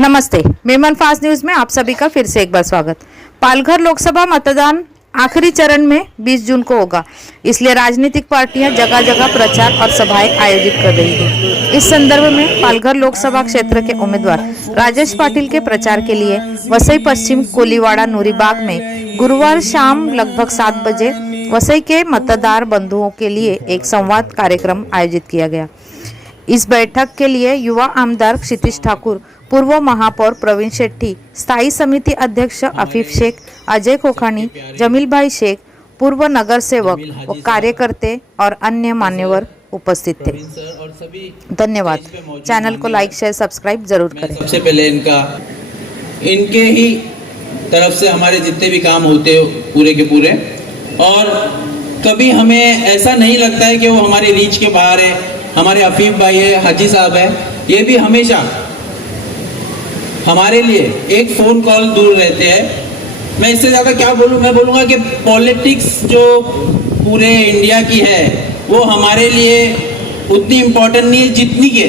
नमस्ते, Memon fast news में आप सभी का फिर से एक बार स्वागत। पालघर लोकसभा मतदान आखिरी चरण में 20 जून को होगा, इसलिए राजनीतिक पार्टियां जगह जगह प्रचार और सभाएं आयोजित कर रही हैं। इस संदर्भ में पालघर लोकसभा क्षेत्र के उम्मीदवार राजेश पाटिल के प्रचार के लिए वसई पश्चिम कोलीवाड़ा नूरीबाग में गुरुवार शाम लगभग 7 बजे वसई के मतदार बंधुओं के लिए एक संवाद कार्यक्रम आयोजित किया गया। इस बैठक के लिए युवा आमदार क्षितिज ठाकुर, पूर्व महापौर प्रवीण शेट्टी, स्थायी समिति अध्यक्ष आफिफ शेख, अजय खोखानी, जमील भाई शेख, पूर्व नगर सेवक व कार्यकर्ते और अन्य मान्यवर उपस्थित थे। धन्यवाद। चैनल को लाइक शेयर सब्सक्राइब जरूर करें। सबसे पहले इनके ही तरफ से हमारे जितने भी काम होते हो पूरे के पूरे, और कभी हमें ऐसा नहीं लगता है कि वो हमारे रीच के बाहर है। हमारे आफिफ भाई है, हाजी साहब है, ये भी हमेशा हमारे लिए एक फ़ोन कॉल दूर रहते हैं। मैं इससे ज़्यादा क्या बोलूँ, मैं बोलूँगा कि पॉलिटिक्स जो पूरे इंडिया की है वो हमारे लिए उतनी इम्पोर्टेंट नहीं है जितनी के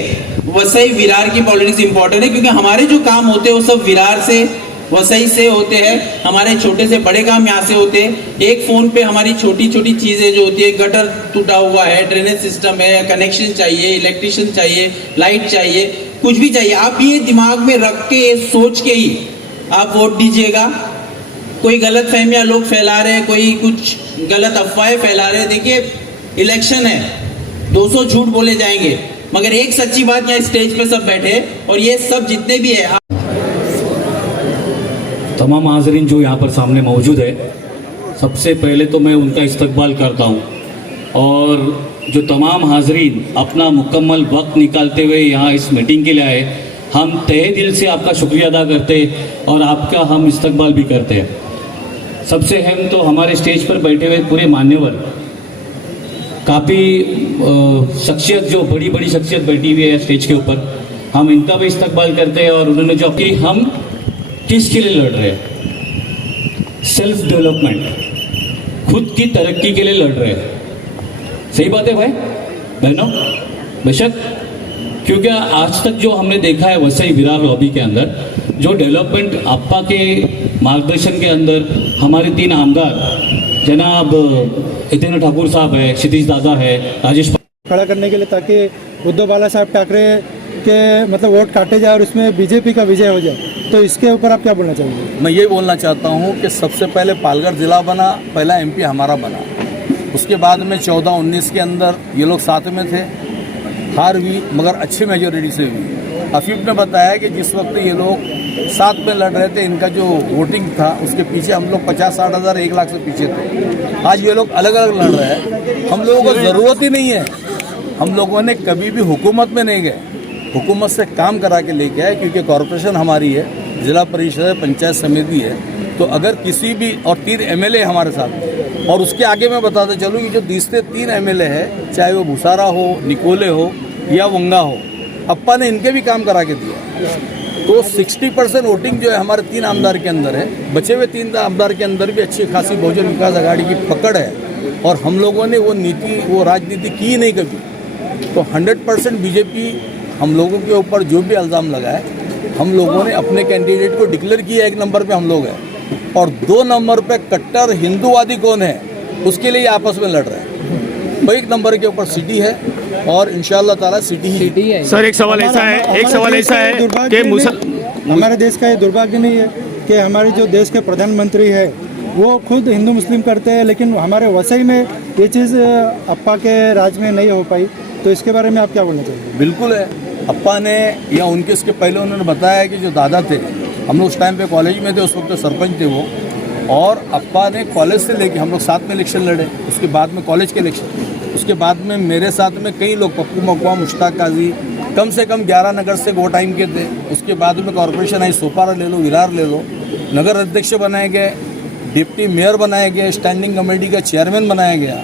वसई विरार की पॉलिटिक्स इम्पोर्टेंट है, क्योंकि हमारे जो काम होते हैं वो सब विरार से, वसई से होते हैं। हमारे छोटे से बड़े काम यहाँ से होते हैं। एक फ़ोन पे हमारी छोटी छोटी चीज़ें जो होती है, गटर टूटा हुआ है, ड्रेनेज सिस्टम है, कनेक्शन चाहिए, इलेक्ट्रिशियन चाहिए, लाइट चाहिए, कुछ भी चाहिए, आप ये दिमाग में रख के, ये सोच के ही आप वोट दीजिएगा। कोई गलत फहमियाँ लोग फैला रहे हैं, कोई कुछ गलत अफवाहें फैला रहे हैं। देखिए, इलेक्शन है, 200 झूठ बोले जाएंगे, मगर एक सच्ची बात यहाँ स्टेज पे सब बैठे, और ये सब जितने भी है, तमाम हाज़रीन जो यहाँ पर सामने मौजूद है, सबसे पहले तो मैं उनका इस्तकबाल करता हूँ, और जो तमाम हाज़रीन अपना मुकम्मल वक्त निकालते हुए यहाँ इस मीटिंग के लिए आए, हम तहे दिल से आपका शुक्रिया अदा करते हैं और आपका हम इस्तकबाल भी करते हैं। सबसे अहम तो हमारे स्टेज पर बैठे हुए पूरे मान्यवर, काफ़ी शख्सियत, जो बड़ी बड़ी शख्सियत बैठी हुई है स्टेज के ऊपर, हम इनका भी इस्तकबाल करते हैं। और उन्होंने जो कि हम किसके लिए लड़ रहे हैं, सेल्फ डेवलपमेंट, खुद की तरक्की के लिए लड़ रहे हैं। सही बात है भाई बहनों, बेशक, क्योंकि आज तक जो हमने देखा है वसई विरार लॉबी के अंदर जो डेवलपमेंट आपा के मार्गदर्शन के अंदर हमारे 3 आमदार जनाब हितेंद्र ठाकुर साहब है, क्षितिज दादा है, राजेश खड़ा करने के लिए, ताकि उद्धव बाला साहब ठाकरे के मतलब वोट काटे जाए और उसमें बीजेपी का विजय हो जाए, तो इसके ऊपर आप क्या बोलना चाहेंगे? मैं ये बोलना चाहता हूँ कि सबसे पहले पालघर ज़िला बना, पहला एमपी हमारा बना, उसके बाद में 14-19 के अंदर ये लोग साथ में थे, हार हुई मगर अच्छी मेजोरिटी से हुई। आफिफ ने बताया कि जिस वक्त ये लोग साथ में लड़ रहे थे, इनका जो वोटिंग था उसके पीछे हम लोग 50-60 हज़ार 1 लाख से पीछे थे। आज ये लोग अलग अलग लड़ रहे हैं, हम लोगों को ज़रूरत ही नहीं है। हम लोगों ने कभी भी हुकूमत में नहीं गए, हुकूमत से काम करा के लेके आए, क्योंकि कॉरपोरेशन हमारी है, ज़िला परिषद है, पंचायत समिति है। तो अगर किसी भी, और 3 एमएलए हमारे साथ, और उसके आगे मैं बताता चलूँ कि जो तीसरे 3 एमएलए है, चाहे वो भूसारा हो, निकोले हो या वंगा हो, अप्पा ने इनके भी काम करा के दिया। तो 60% वोटिंग जो है हमारे 3 आमदार के अंदर है। बचे हुए 3 आमदार के अंदर भी अच्छी खासी बहुजन विकास आघाड़ी की पकड़ है, और हम लोगों ने वो नीति, वो राजनीति की नहीं कभी। तो 100% बीजेपी हम लोगों के ऊपर जो भी इल्ज़ाम लगाए, हम लोगों ने अपने कैंडिडेट को डिक्लेयर किया, 1 नंबर पे हम लोग हैं, और 2 नंबर पे कट्टर हिंदूवादी कौन है उसके लिए आपस में लड़ रहे हैं। तो 1 नंबर के ऊपर सिटी है, और इंशाअल्लाह ताला सिटी है। सर, एक सवाल ऐसा है कि हमारे देश का ये दुर्भाग्य नहीं है कि हमारे जो देश के प्रधानमंत्री है वो खुद हिंदू मुस्लिम करते हैं, लेकिन हमारे वसई में ये चीज़ अप्पा के राज में नहीं हो पाई, तो इसके बारे में आप क्या बोलना चाहिए? बिल्कुल है, अप्पा ने या उनके इसके पहले उन्होंने बताया कि जो दादा थे, हम लोग उस टाइम पे कॉलेज में थे, उस वक्त सरपंच थे वो, और अप्पा ने कॉलेज से लेके हम लोग साथ में इलेक्शन लड़े, उसके बाद में कॉलेज के इलेक्शन, उसके बाद में मेरे साथ में कई लोग, पप्पू मकवा, मुश्ताक काजी, कम से कम 11 नगर से वो टाइम के थे। उसके बाद में कॉरपोरेशन आई, सोपारा ले लो, विरार ले लो, नगर अध्यक्ष बनाए गए, डिप्टी मेयर बनाए गए, स्टैंडिंग कमेटी का चेयरमैन बनाया गया।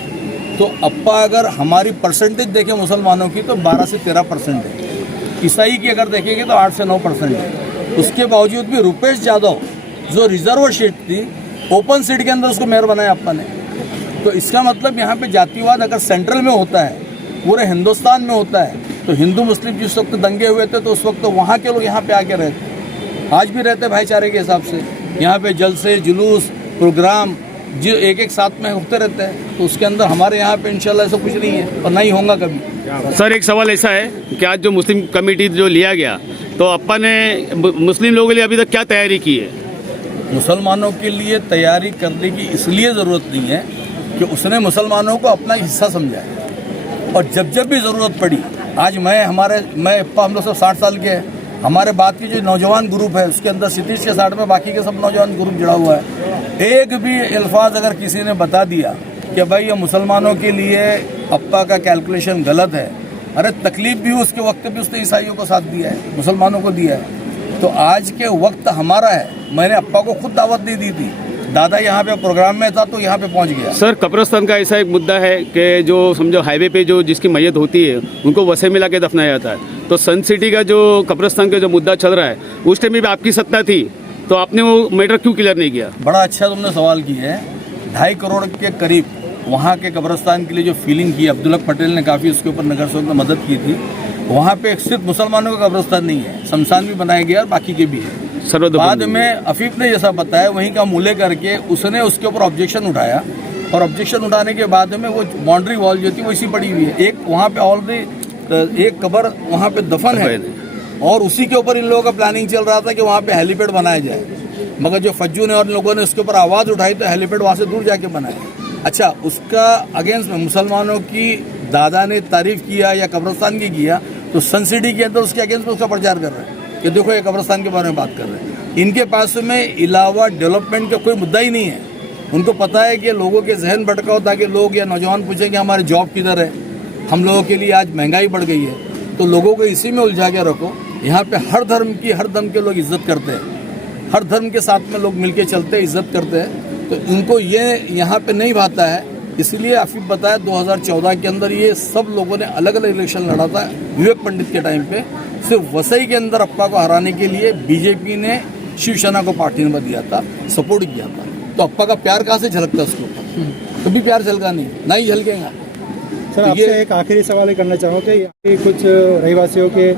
तो अप्पा अगर हमारी परसेंटेज देखें मुसलमानों की तो 12 से 13% है, ईसाई की अगर देखेंगे तो 8 से 9% है। उसके बावजूद भी रुपेश यादव जो रिजर्व सीट थी, ओपन सीट के अंदर उसको मेयर बनाया अप्पा ने। तो इसका मतलब यहाँ पे जातिवाद अगर सेंट्रल में होता है, पूरे हिंदुस्तान में होता है, तो हिंदू मुस्लिम जिस वक्त दंगे हुए थे तो उस वक्त तो वहाँ के लोग यहाँ पे आके रहते, आज भी रहते भाईचारे के हिसाब से। यहाँ पे जलसे, जुलूस, प्रोग्राम जो एक साथ में होते रहते हैं, तो उसके अंदर हमारे यहाँ पे इंशाल्लाह ऐसा कुछ नहीं है और नहीं होगा कभी। सर एक सवाल ऐसा है कि आज जो मुस्लिम कमेटी जो लिया गया, तो अप्पा ने मुस्लिम लोगों के लिए अभी तक क्या तैयारी की है? मुसलमानों के लिए तैयारी करने की इसलिए ज़रूरत नहीं है कि उसने मुसलमानों को अपना हिस्सा समझा है, और जब जब भी ज़रूरत पड़ी, आज मैं अप्पा हम लोग सब 60 साल के हैं, हमारे बाद की जो नौजवान ग्रुप है उसके अंदर सतीश के साथ में बाकी के सब नौजवान ग्रुप जुड़ा हुआ है। एक भी अल्फाज अगर किसी ने बता दिया कि भाई ये मुसलमानों के लिए अप्पा का कैलकुलेशन गलत है, अरे तकलीफ भी उसके वक्त भी उसने ईसाइयों को साथ दिया है, मुसलमानों को दिया है। तो आज के वक्त हमारा है। मैंने अप्पा को खुद दावत नहीं दी थी, दादा यहाँ पे प्रोग्राम में था तो यहाँ पे पहुँच गया। सर कब्रिस्तान का ऐसा एक मुद्दा है कि जो समझो हाईवे पे जो जिसकी मैयत होती है उनको वसे मिला के दफनाया जाता है, तो सन सिटी का जो कब्रिस्तान का जो मुद्दा चल रहा है, उस टाइम भी आपकी सत्ता थी, तो आपने वो मैटर क्यों क्लियर नहीं किया? बड़ा अच्छा तुमने सवाल किया है। 2.5 करोड़ के करीब वहाँ के कब्रिस्तान के लिए जो फीलिंग की, अब्दुल्ला पटेल ने काफ़ी उसके ऊपर नगर सेवक ने मदद की थी। वहाँ पे सिर्फ मुसलमानों का कब्रिस्तान नहीं है, शमशान भी बनाया गया और बाकी के भी है। बाद में अफीफ ने जैसा बताया वहीं का मूल्य करके उसने उसके ऊपर ऑब्जेक्शन उठाया, और ऑब्जेक्शन उठाने के बाद में वो बाउंड्री वॉल जो थी वैसी पड़ी हुई है। एक वहाँ पे ऑलरेडी एक कब्र वहाँ पे दफन है, और उसी के ऊपर इन लोगों का प्लानिंग चल रहा था कि वहाँ पे हेलीपैड बनाया जाए, मगर जो फज्जू ने और लोगों ने उसके ऊपर आवाज़ उठाई तो हेलीपैड वहाँ से दूर जाके बनाया। अच्छा, उसका अगेंस्ट में मुसलमानों की दादा ने तारीफ किया या कब्रिस्तान की किया, तो सन सिटी के अंदर उसके अगेंस्ट में उसका प्रचार कर रहे हैं कि देखो ये कब्रिस्तान के बारे में बात कर रहे हैं। इनके पास में इलावा डेवलपमेंट का कोई मुद्दा ही नहीं है। उनको पता है कि लोगों के जहन भटकाओ ताकि लोग या नौजवान पूछेंगे हमारे जॉब किधर है, हम लोगों के लिए आज महंगाई बढ़ गई है, तो लोगों को इसी में उलझा के रखो। यहाँ पे हर धर्म के लोग इज्जत करते हैं, हर धर्म के साथ में लोग मिलके चलते हैं, इज्जत करते हैं, तो इनको ये यहाँ पे नहीं भाता है। इसलिए आफिफ बताया 2014 के अंदर ये सब लोगों ने अलग अलग इलेक्शन लड़ा था। विवेक पंडित के टाइम पे सिर्फ वसई के अंदर अप्पा को हराने के लिए बीजेपी ने शिवसेना को पार्टी नंबर दिया था, सपोर्ट किया था। तो अप्पा का प्यार कहाँ से झलकता उसके ऊपर? कभी प्यार झलका नहीं झलकेगा। सर आपसे एक आखिरी सवाल करना चाहूँगा कि यहाँ के कुछ रहीवासियों के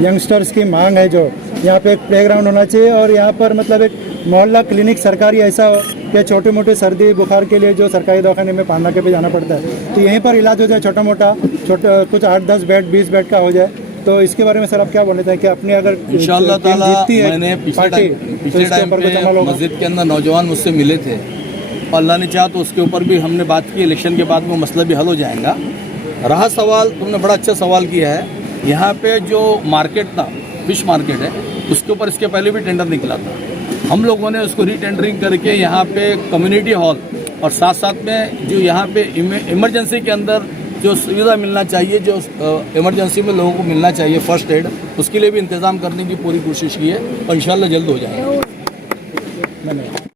यंगस्टर्स की मांग है जो यहाँ पे एक प्लेग्राउंड होना चाहिए, और यहाँ पर मतलब एक मोहल्ला क्लिनिक सरकारी ऐसा हो कि छोटे मोटे सर्दी बुखार के लिए जो सरकारी दवाखाने में पाननाके पे जाना पड़ता है, तो यहीं पर इलाज हो जाए, छोटा कुछ 8-10 बेड 20 बेड का हो जाए। तो इसके बारे में सर आप क्या बोलते हैं कि अपनी अगर इंशाअल्लाह ताला मैंने पिछले टाइम पे तो मस्जिद के अंदर नौजवान मुझसे मिले थे, और अल्लाह ने चाहा तो उसके ऊपर भी हमने बात की। इलेक्शन के बाद में मसला भी हल हो जाएगा। रहा सवाल, तुमने बड़ा अच्छा सवाल किया है। यहाँ पे जो मार्केट था, फिश मार्केट है, उसके ऊपर इसके पहले भी टेंडर निकला था। हम लोगों ने उसको रीटेंडरिंग करके यहाँ पे कम्युनिटी हॉल और साथ साथ में जो यहाँ पे इमरजेंसी के अंदर जो सुविधा मिलना चाहिए, जो इमरजेंसी में लोगों को मिलना चाहिए फर्स्ट एड, उसके लिए भी इंतज़ाम करने की पूरी कोशिश की है, और इंशाल्लाह जल्द हो जाएगा।